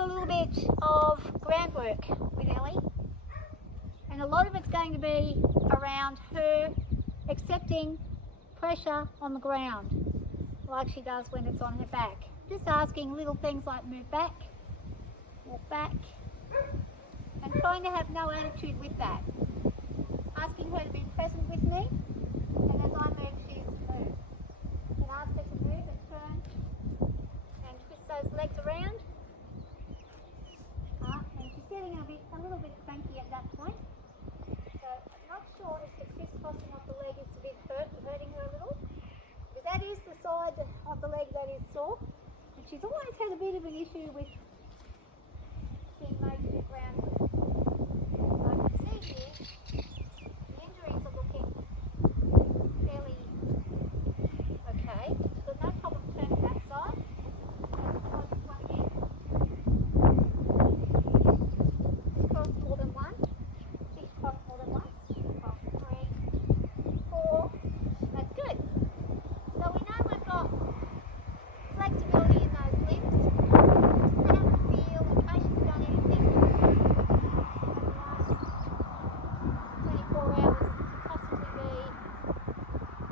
do a little bit of groundwork with Ellie, and a lot of it's going to be around her accepting pressure on the ground like she does when it's on her back. Just asking little things like move back, walk back, and trying to have no attitude with that. Asking her to be present with me, and as I move, she's moved. And ask her to move and turn and twist those legs around. And she's getting a little bit cranky at that point. So I'm not sure if the crisscrossing of the leg is a bit hurting her a little, because that is the side of the leg that is sore. And she's always had a bit of an issue with being made to do groundwork. I can see here the injuries are looking fairly okay. She's got no problem turning that side. Try this one again. Cross more than one. Cross more than once. Cross 3, 4. That's good. So we know we've got flexibility in those limbs. Just have a feel in case she's done anything over the last 24 hours. Possibly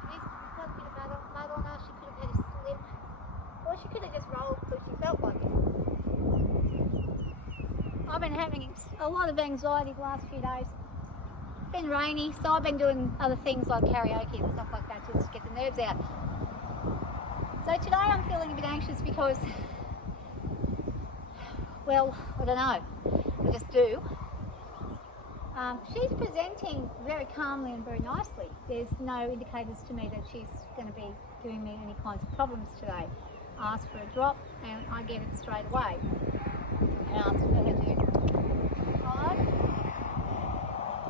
she's got a bit of mud on her. She could have had a slip, or she could have just rolled because she felt like it. I've been having a lot of anxiety the last few days. It's been rainy, so I've been doing other things like karaoke and stuff like that just to get the nerves out. So today I'm feeling a bit anxious because, well, I don't know, I just do. She's presenting very calmly and very nicely. There's no indicators to me that she's going to be giving me any kinds of problems today. I ask for a drop and I get it straight away. And I ask for her to follow,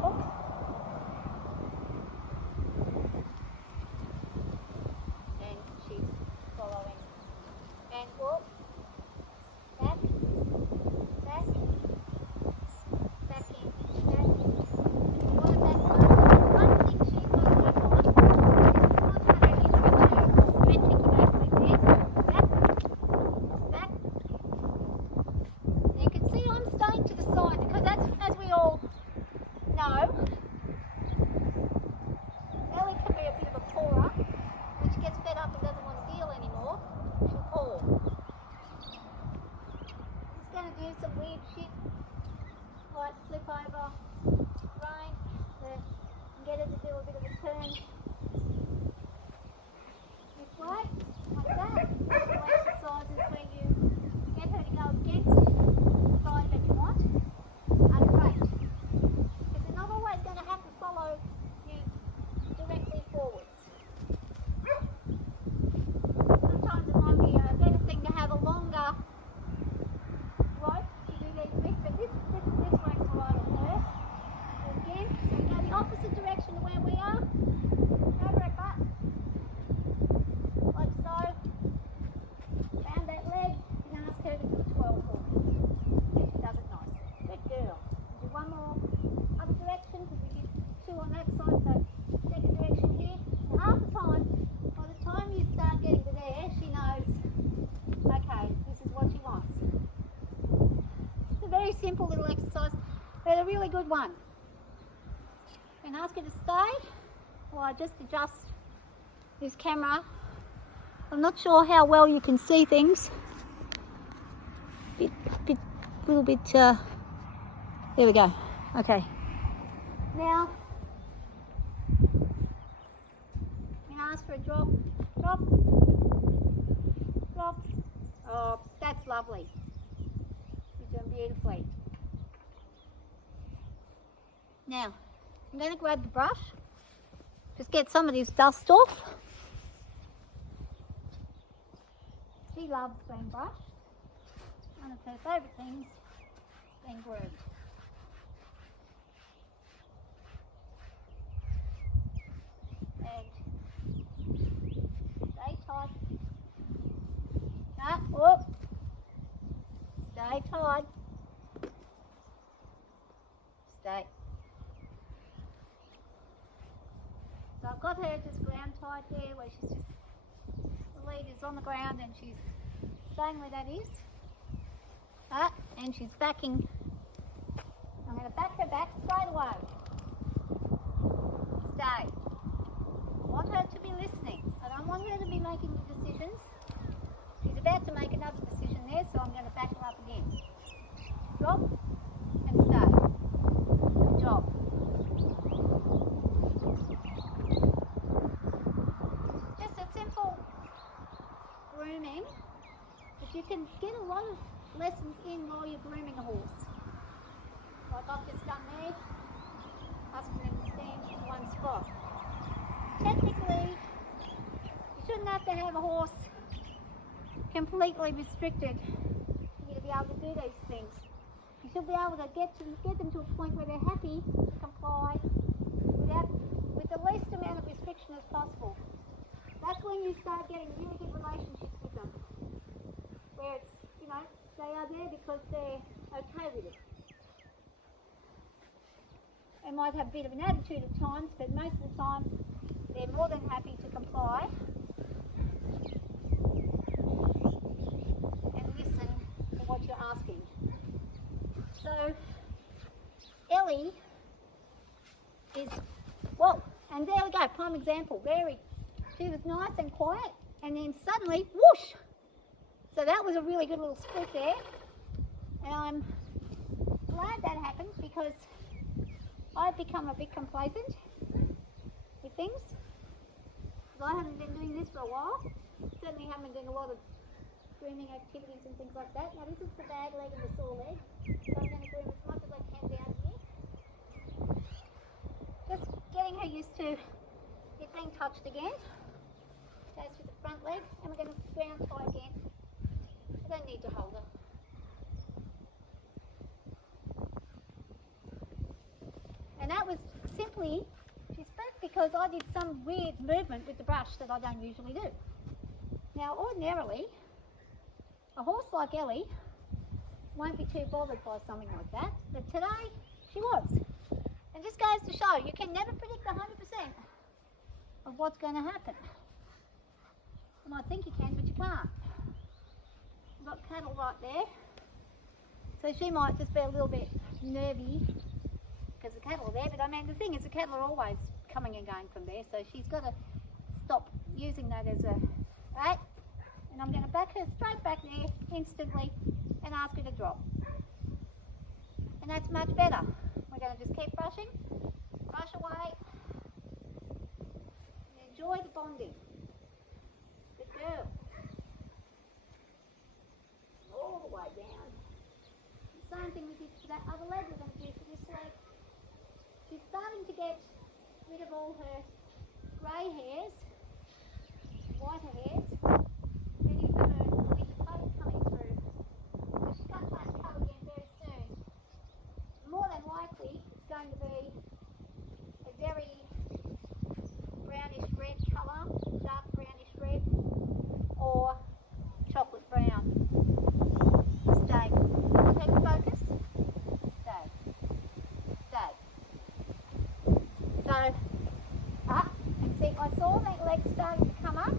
hook, and she's following, and walk, back, back, back in, back. You want to back close. One thing she's got to work on is not so much strengthening back like that. Back, back. You can see I'm staying to the side because that's, as we all know, Ellie can be a bit of a pawer. When she gets fed up and doesn't want to deal anymore, she'll paw. She's going to do some weird shit like flip over, grind, and get her to do a bit of a turn this way, like that. Also exercises where you get her to go against the side that you want are great. Because they're not always going to have to follow you directly forwards. Sometimes it might be a better thing to have a longer rope to do these with, but this works all right on her. So again, so we go the opposite direction to where we are. Over her butt, like so. Round that leg and ask her to do 12 for me. Yeah, she does it nice. Good girl. Do one more other direction because we did 2 on that side, so second direction here. And half the time, by the time you start getting to there, she knows, okay, this is what she wants. It's a very simple little exercise, but a really good one. And ask her to stay while I just adjust this camera. I'm not sure how well you can see things. Little bit, there we go. Okay. Now, I'm going to ask for a drop, drop, drop. Oh, that's lovely. You're doing beautifully. Now, I'm going to grab the brush, just get some of this dust off. She loves being brushed. One of her favourite things, being groomed. And stay tight. Whoop. Stay tight. Stay. So I've got her just ground tight there where she's just, the lead is on the ground and she's staying where that is. And she's backing. I'm going to back her back straight away. Stay. I want her to be listening. I don't want her to be making the decisions. She's about to make another decision there, so I'm going to back her up again. Drop and stay. Good job. Just a simple grooming, but you can get a lot of lessons in while you're grooming a horse. Like I've just done there, asking them to stand in one spot. Technically, you shouldn't have to have a horse completely restricted for you to be able to do these things. You should be able to get them to a point where they're happy to comply with the least amount of restriction as possible. That's when you start getting really good relationships with them, where it's, they are there because they're okay with it. They might have a bit of an attitude at times, but most of the time they're more than happy to comply and listen to what you're asking. So Ellie is, and there we go, prime example, she was nice and quiet, and then suddenly, whoosh! So that was a really good little split there, and I'm glad that happened because I've become a bit complacent with things. I haven't been doing this for a while. Certainly haven't been doing a lot of grooming activities and things like that. Now this is the bad leg and the sore leg, so I'm going to groom as much as I can down here. Just getting her used to it being touched again. Goes with the front leg, and we're going to ground tie again. I don't need to hold her. And that was simply, she spoke because I did some weird movement with the brush that I don't usually do. Now ordinarily, a horse like Ellie won't be too bothered by something like that, but today she was. And just goes to show, you can never predict 100% of what's going to happen. You might think you can, but you can't. We've got cattle right there, so she might just be a little bit nervy because the cattle are there, but I mean the thing is the cattle are always coming and going from there, so she's got to stop using that as a, right? And I'm going to back her straight back there instantly and ask her to drop. And that's much better. We're going to just keep brushing, brush away, and enjoy the bonding. Good girl. All the way down. The same thing we did for that other leg, we're going to do for this leg. She's starting to get rid of all her grey hairs, whiter hairs, ready for her winter coat coming through. So she's got that cut again very soon. More than likely, it's going to be a very brownish red colour, dark brownish red, or chocolate brown. Stay. Take focus. Stay. Stay. So, and see, I saw that leg starting to come up,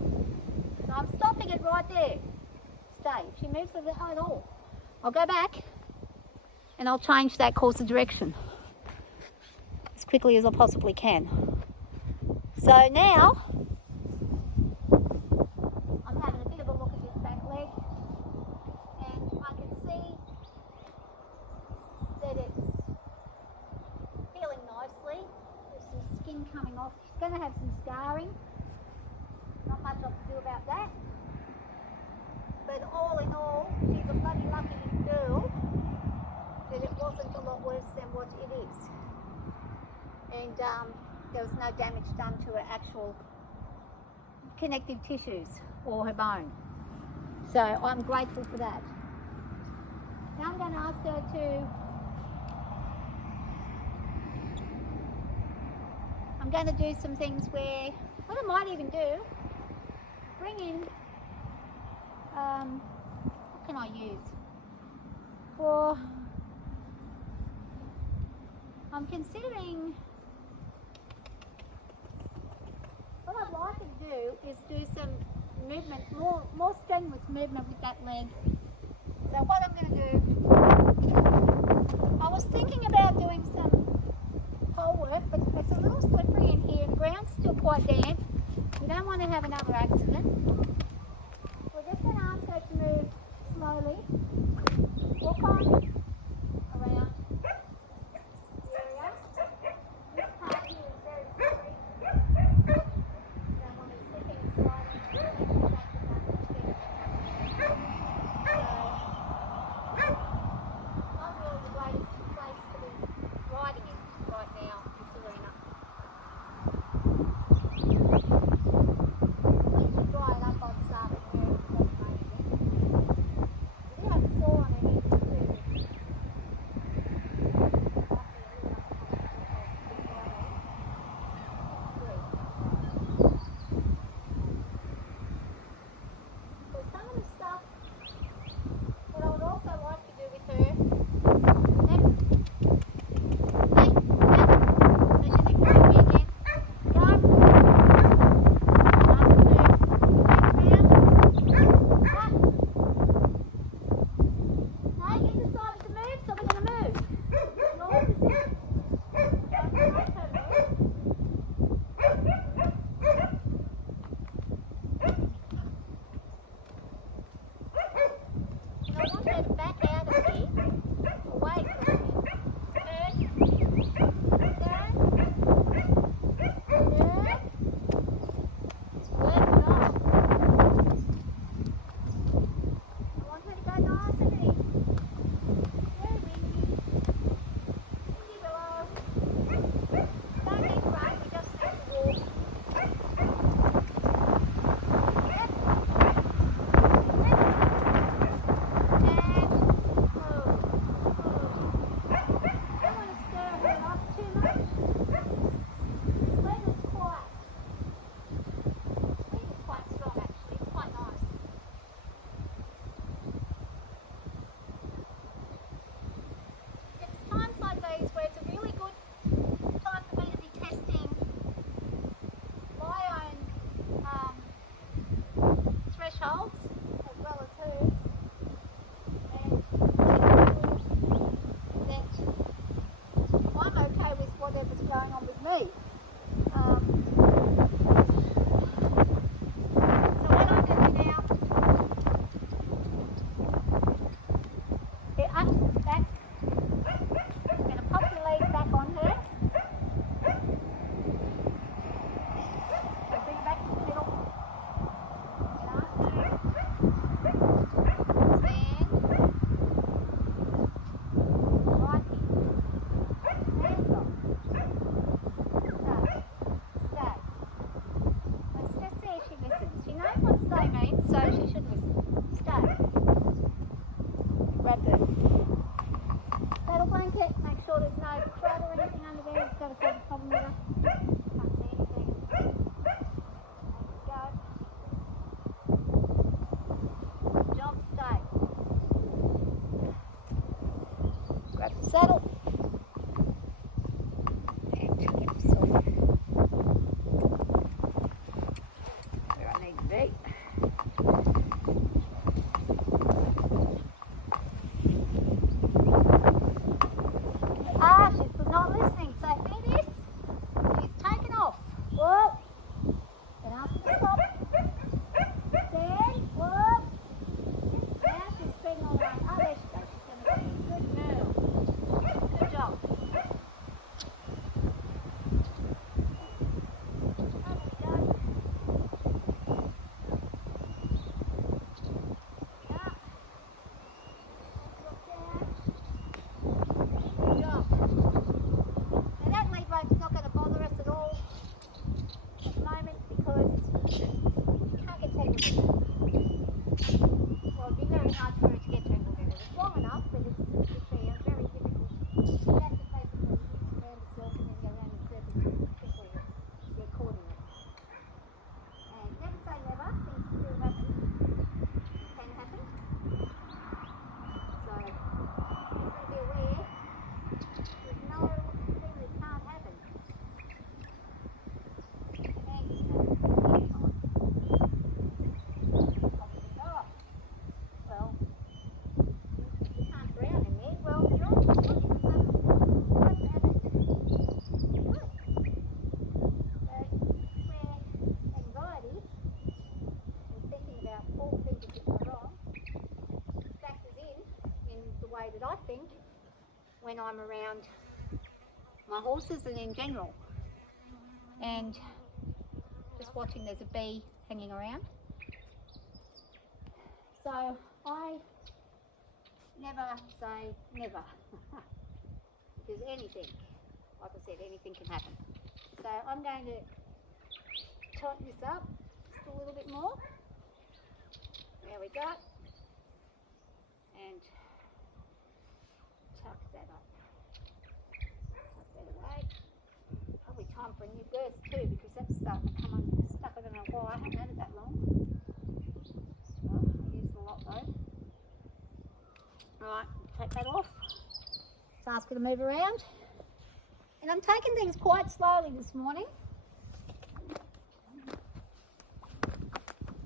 so I'm stopping it right there. Stay. If she moves it at all, I'll go back and I'll change that course of direction as quickly as I possibly can. So now, I'm having a bit of a look at this back leg, and I can see that it's healing nicely. There's some skin coming off. She's going to have some scarring. Not much I can do about that. But all in all, she's a bloody lucky girl that it wasn't a lot worse than what it is. And there was no damage done to her actual connective tissues or her bone. So I'm grateful for that. Now I'm going to ask her to, I'm going to do some things where, what I might even do, bring in, what can I use? For, I'm considering, what I'd like to do is do some movement, more strenuous movement with that leg So what I'm going to do, I was thinking about doing some pole work, but it's a little slippery in here. The ground's still quite damp. We don't want to have another accident. We're just going to ask her to move slowly. Walk on around the area. This part here is very slippery. Don't want to be slipping and sliding. Really exactly that. Not really the greatest place to be riding in right now, this arena. We should dry it up on some here. That's amazing. We have a saw on it here too. So some of the stuff what I would also like to do with her. Hey, she's ignoring me again. Go. Hey, you decided to move, so we're going to move. Your decision. Don't make her move. And I want her to back out of here, away from me. Turn. Turn. Turn. Good job. I want her to go nice and easy. Very windy. Windy below. Don't need to run, we just need to walk. Yep. Don't want to stir her up too much. This leg is quite strong actually. It's quite nice. It's times like these where it's a really good time for me to be testing my own thresholds as well as hers. And that I'm okay with whatever's going on with me. So what I'm going to do now, back, I'm going to pop your leg back on her. So bring her back to the middle. And ask her, stand. Right here. Hands off. Stay. Let's just see if she listens. She knows what stay means, so she should listen. Stay. Grab her. Saddle blanket. Make sure there's no crud or anything under there. It's got a problem with her. Can't see anything. There you go. Good job. Stay. Grab the saddle. And get yourself where I need to be. She's not listening. So see this? She's taken off. Whoa. Then ask her to stop. Stand. Whoa. Now she's spinning all around. Oh, there she goes. She's going to be a good girl. Good job. Up we go. Yeah. Look down. Good job. Now that lead rope's not going to bother us at all at the moment because you can't get tangled in it. Well, it'd be very hard for her to get tangled in it. It's long enough, but it's very difficult. You have to basically round yourself and then go round in circles quickly with the accordingly. And never say never, things do happen. Can happen. So, just to be aware, there's no thing that can't happen. And you know, anytime. that I think when I'm around my horses and in general. And just watching, there's a bee hanging around. So I never say never, because anything, like I said, anything can happen. So I'm going to tighten this up just a little bit more. There we go. And tuck that up. Tuck that away. Probably time for a new burst too, because that's starting to come unstuck. I don't know why, I haven't had it that long. I used a lot though. Alright, take that off. Just ask her to move around. And I'm taking things quite slowly this morning.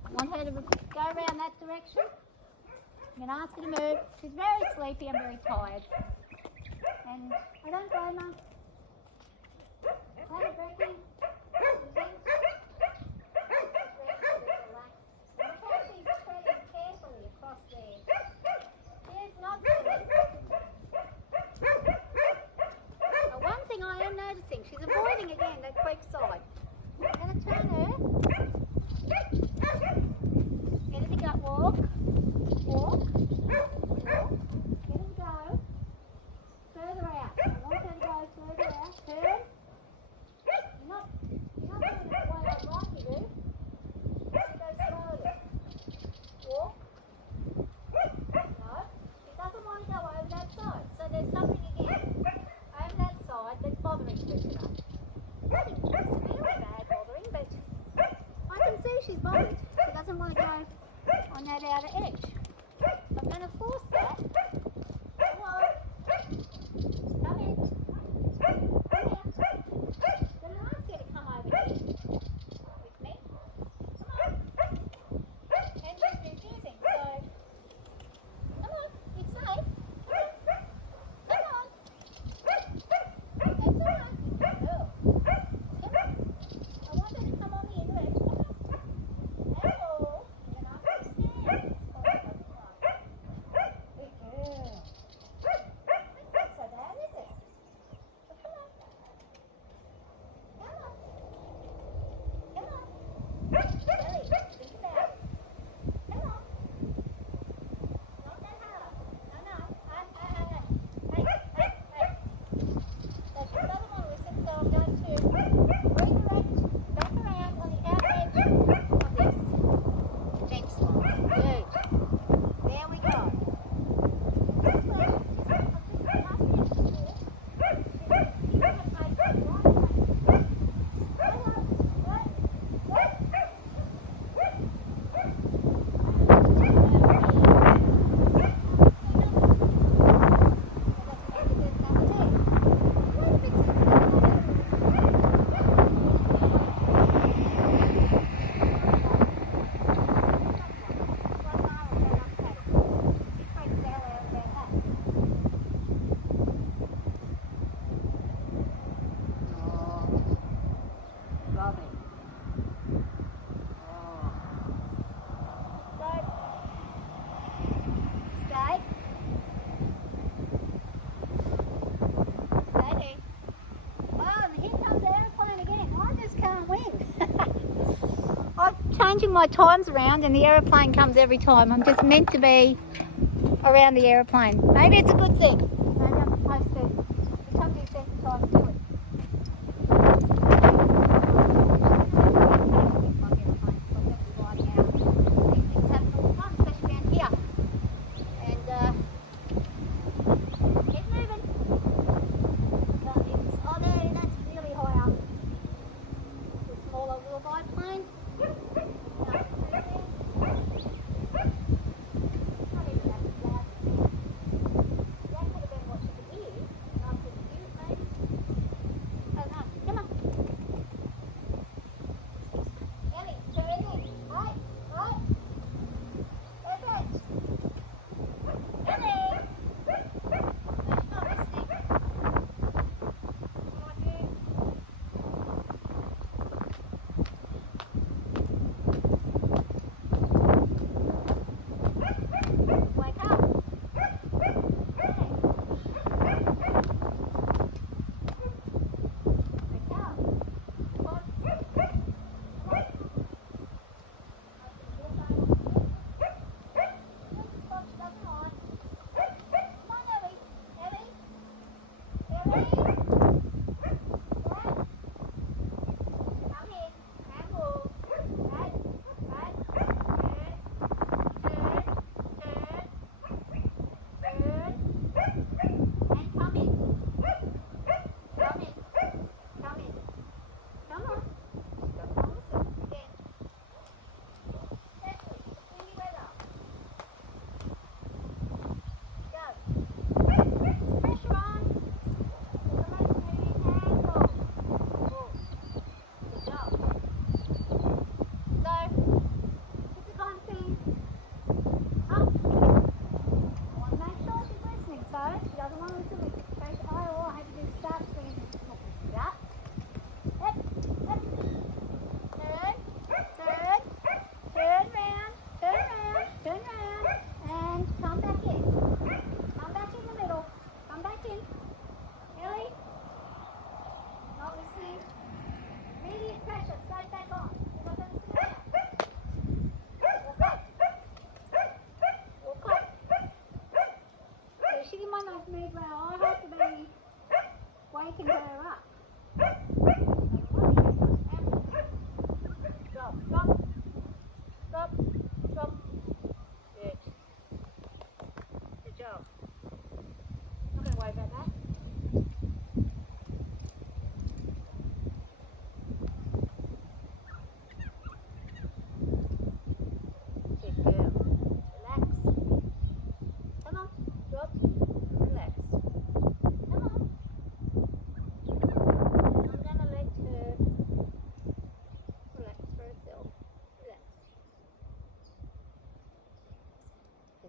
I want her to go around that direction. I'm going to ask her to move. She's very sleepy and very tired. And I don't blame her. Hey, Becky. She's treading carefully across there. She's not silly. One thing I am noticing, she's avoiding again that quick side. I'm going to turn her. Get her to go. Walk. Walk. Walk. Get her to go further out. I want her to go further out. Turn. You're not doing it the way I'd like you to. Go slowly. Walk. No. She doesn't want to go over that side. So there's something again over that side that's bothering her today. Nothing severely bad bothering, but I can see she's bothered. She doesn't want to go on that outer edge. I'm going to force that. Come on. Come in. Come here. I'm going to ask you to come over here with me. Come on. And she's refusing, so come on. It's safe. Come on. That's all right. Good girl. Come on. I want her to come on the inner edge. Come on. Hello. And I'm going to stand. Good girl. That's not so bad, is it? But come on. Come on. Come on. Ellie, think about it. Come on. Not that hard. No. Hey. So she doesn't want to listen, so I'm going to redirect back around on the outer edge of this fence line. Good. There we go. This is where I'm just asking her to do. She's going to make it right. Changing my times around and the aeroplane comes every time. I'm just meant to be around the aeroplane. Maybe it's a good thing. Maybe I'm supposed to become desensitized to it. These things happen all the time, especially around here. And keep moving. Oh no, that's really high up. The smaller little biplane. That could have been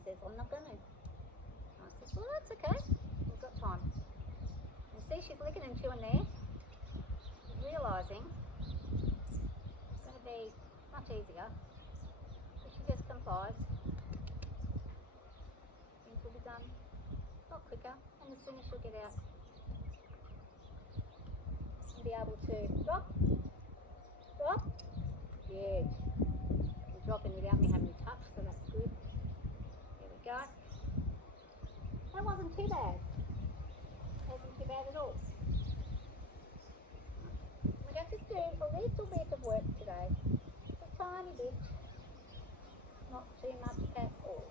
says, I'm not going to. I said, well, that's okay. We've got time. You see, she's licking and chewing there. She's realising it's going to be much easier if she just complies. Things will be done a lot quicker, and as soon as she'll get out and be able to drop, yeah, she's dropping without me having to touch, so that's good. There we go. That wasn't too bad. Wasn't too bad at all. We're going to just do a little bit of work today. A tiny bit. Not too much at all.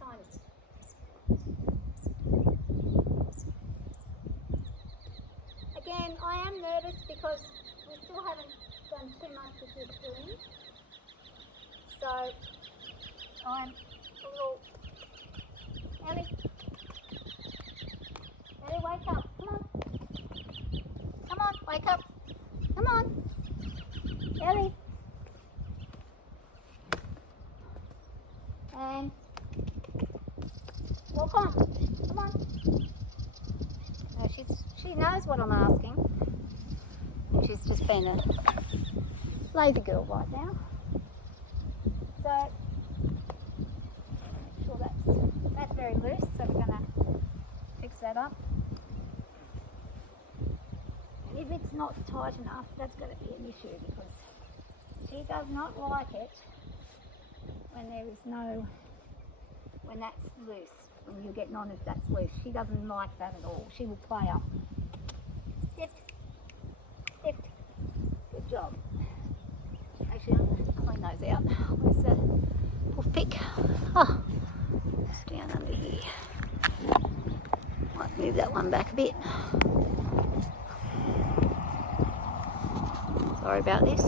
Tiny bit. Again, I am nervous because we still haven't done too much with this doing. So I'm a little... Ellie, wake up. Come on. Come on, wake up. Come on. Ellie. And walk on. Come on. No, she knows what I'm asking. And she's just been a lazy girl right now. So make sure that's very loose, so we're going to fix that up. And if it's not tight enough, that's going to be an issue because she does not like it when that's loose. When you're getting on if that's loose. She doesn't like that at all. She will play up. Lift. Good job. Actually, I'm going to clean those out. Where's the hoof pick? Oh, it's down under here. Might move that one back a bit. Sorry about this.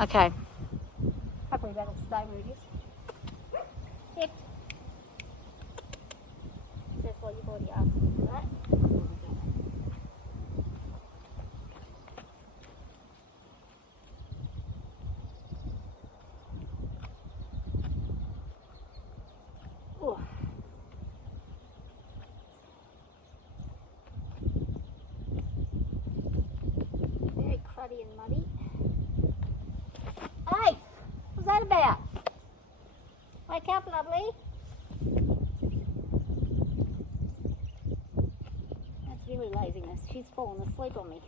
Okay. Hopefully that'll stay where it is. Yep. Says, well, you've already asked me for that. Oh. Very cruddy and muddy. Hey, what's that about? Wake up, lovely. That's really laziness. She's fallen asleep on me.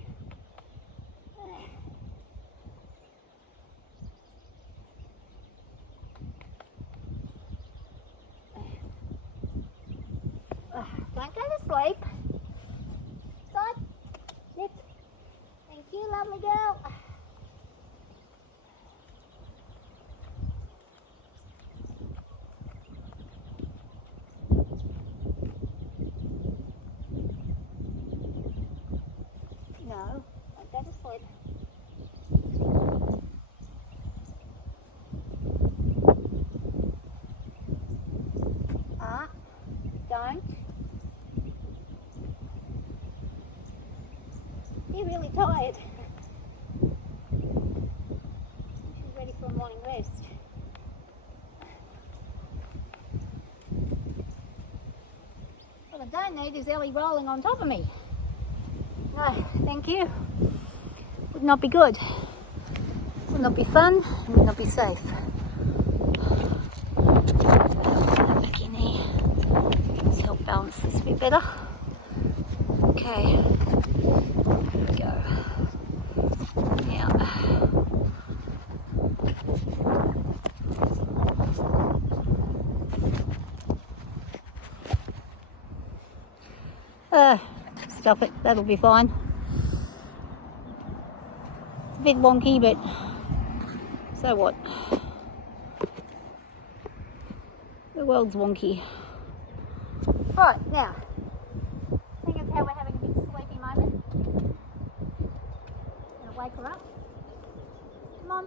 Don't go to sleep. Side. Lift. Thank you, lovely girl. No, don't go to sleep. Don't. You're really tired. She's ready for a morning rest. What I don't need is Ellie rolling on top of me. No, thank you. Would not be good. Would not be fun. Would not be safe. Back in here. Let's help balance this a bit better. Okay. There we go. Now. Stuff it, that'll be fine. It's a bit wonky, but so what? The world's wonky. Right, now, seeing as how we're having a big sleepy moment, I'm gonna wake her up. Come on.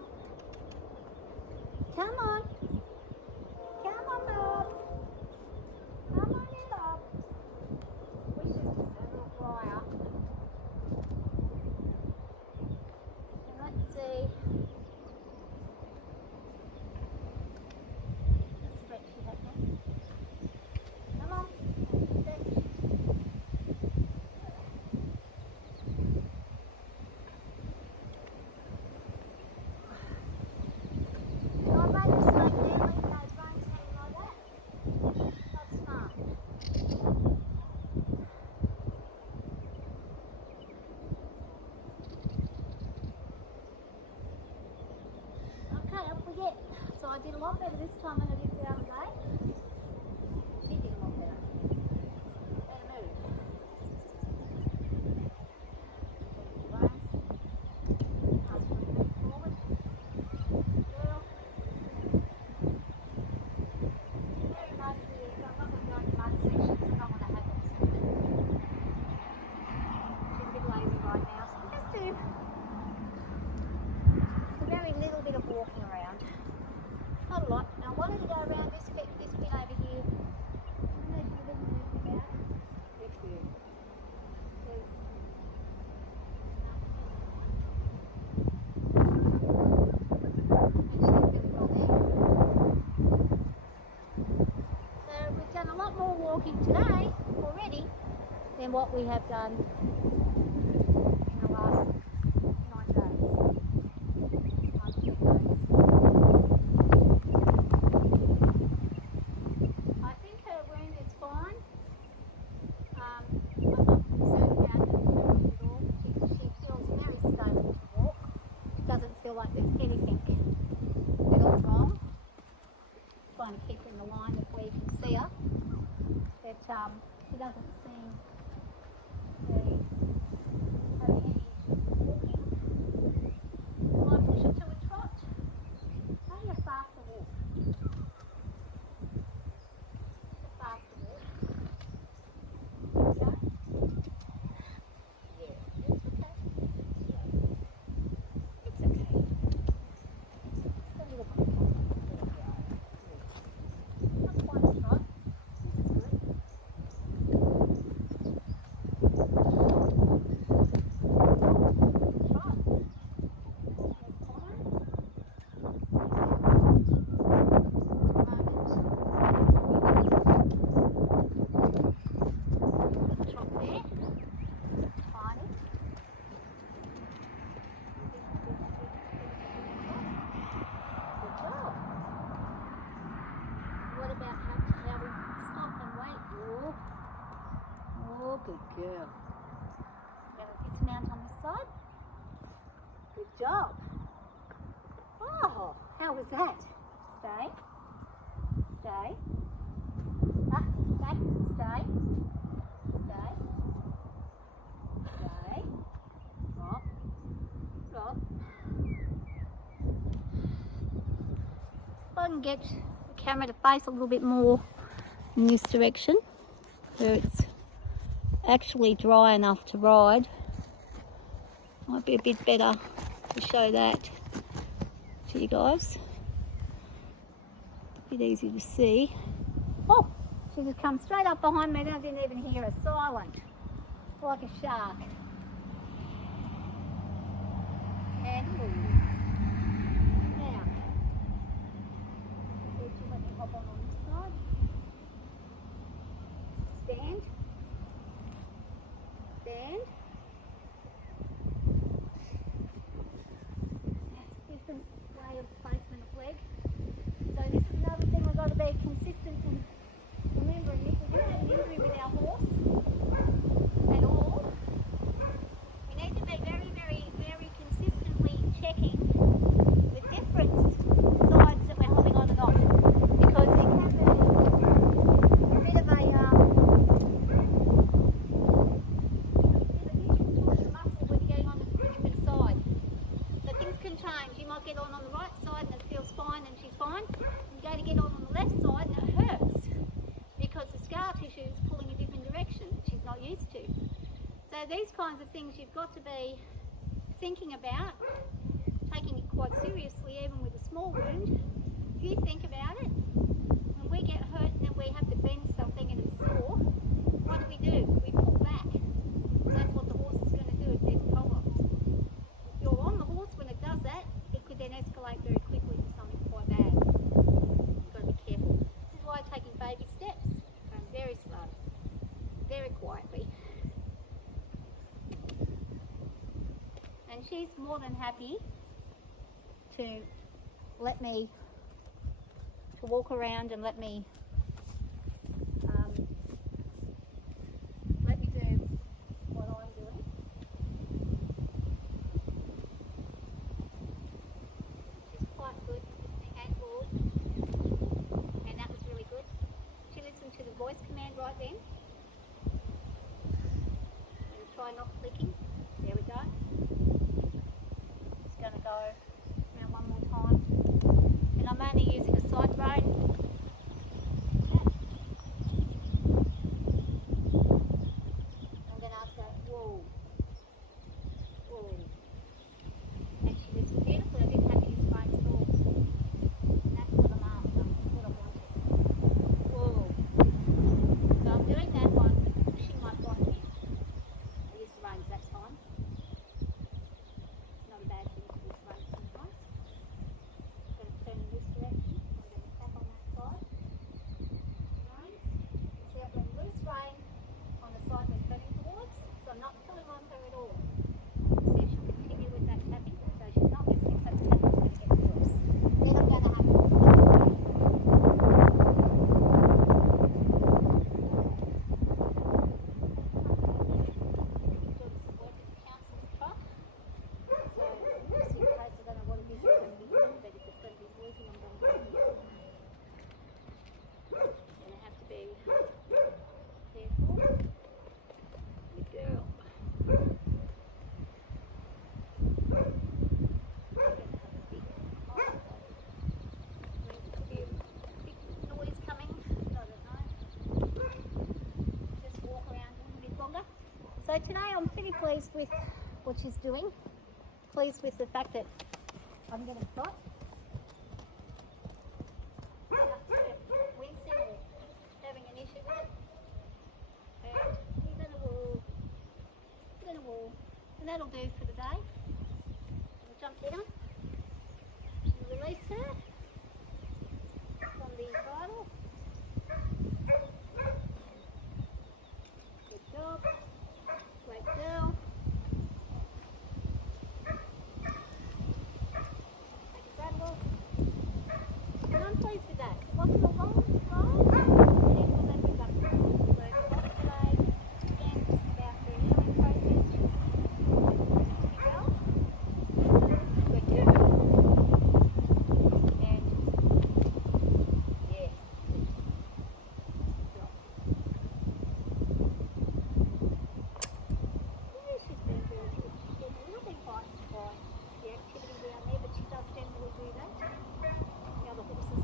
Come on. again. So I did a lot better this time than I did the other day. She did a lot better. Better move. Ask her to move forward. Girl. Very muddy here, so I'm not going to go into mud sections. I don't want to have it swimming. She's a bit lazy right now, so we just do a very little bit of walking around. Not a lot. Now I wanted to go around this bit over here. I don't know if you didn't move about. Good, good. There's so we've done a lot more walking today already than what we have done in the last 9 days. I think her wound is fine. I'm not concerned about her wound at all. She feels very stable to walk. It doesn't feel like there's anything at all wrong. Trying to keep her in the line of where you can see her. But she doesn't seem to be having any issues walking. Will I push her to a trot? Maybe a faster walk. A faster walk. Yeah. Yeah, it's okay. It's okay. Just a little bit. There we go. Not quite a trot. This is good. Trot. There's Connor. Trot there. Tiny. Good job. What about how we stop and wait? Oh, oh, good girl. Going to dismount on this side. Good job. Oh, how was that? Stay. Stay. Ah, stay. Stay. Stay. Stay. Drop. Drop. If I can get the camera to face a little bit more in this direction, where it's actually dry enough to ride, might be a bit better to show that to you guys. A bit easy to see. Oh, she just come straight up behind me and I didn't even hear her, silent, like a shark. And now, let me hop on this side. Stand. Stand. Different way of placement of leg. So this is another thing we've got to be consistent in remembering. If we do have an injury with our horse at all, we need to be very, very, very consistently checking the different sides that we're holding on and off, because there can be a bit of a muscle when you're getting on a different side. So things can change. You might get on the right side and it feels fine and she's fine. You go to get on the left side and it hurts because the scar tissue is pulling a different direction that she's not used to. So these kinds of things you've got to be thinking about, taking it quite seriously even with a small wound. If you think about it, when we get hurt and then we have to bend something and it's sore, what do? We pull back. That's what the horse is going to do if there's a problem. If you're on the horse when it does that, it could then escalate very quickly to something quite bad. You've got to be careful. This is why I'm taking baby steps. Going very slow, very quietly. And she's more than happy to let me to walk around and let me do what I'm doing. She's quite good at seeing today I'm pretty pleased with what she's doing. Pleased with the fact that I'm going to trot. Wincing or having an issue with it. And we're going to wall. And that'll do for the day. We'll jump down. Release her from the bridle. Good job. Great girl. Take a saddle off. And I'm pleased with that. It wasn't a long ride, but it was a productive. So off today, again, about the healing process. Good girl. Good girl. And yeah. Good job. Yeah, she's been very good. She's been a little bit frightened by the activity down there, but she does generally do that. The other horses.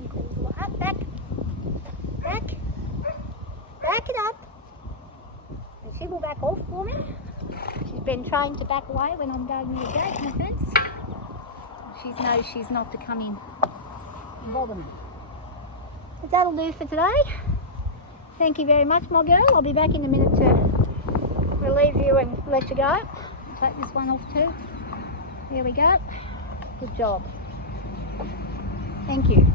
He calls a lot. Up, back. Back. Back it up. And she will back off for me. She's been trained to back away when I'm going near the gate and the fence. She knows she's not to come in and bother me. But that'll do for today. Thank you very much, my girl. I'll be back in a minute to relieve you and let you go. Take this one off too. There we go. Good job. Thank you.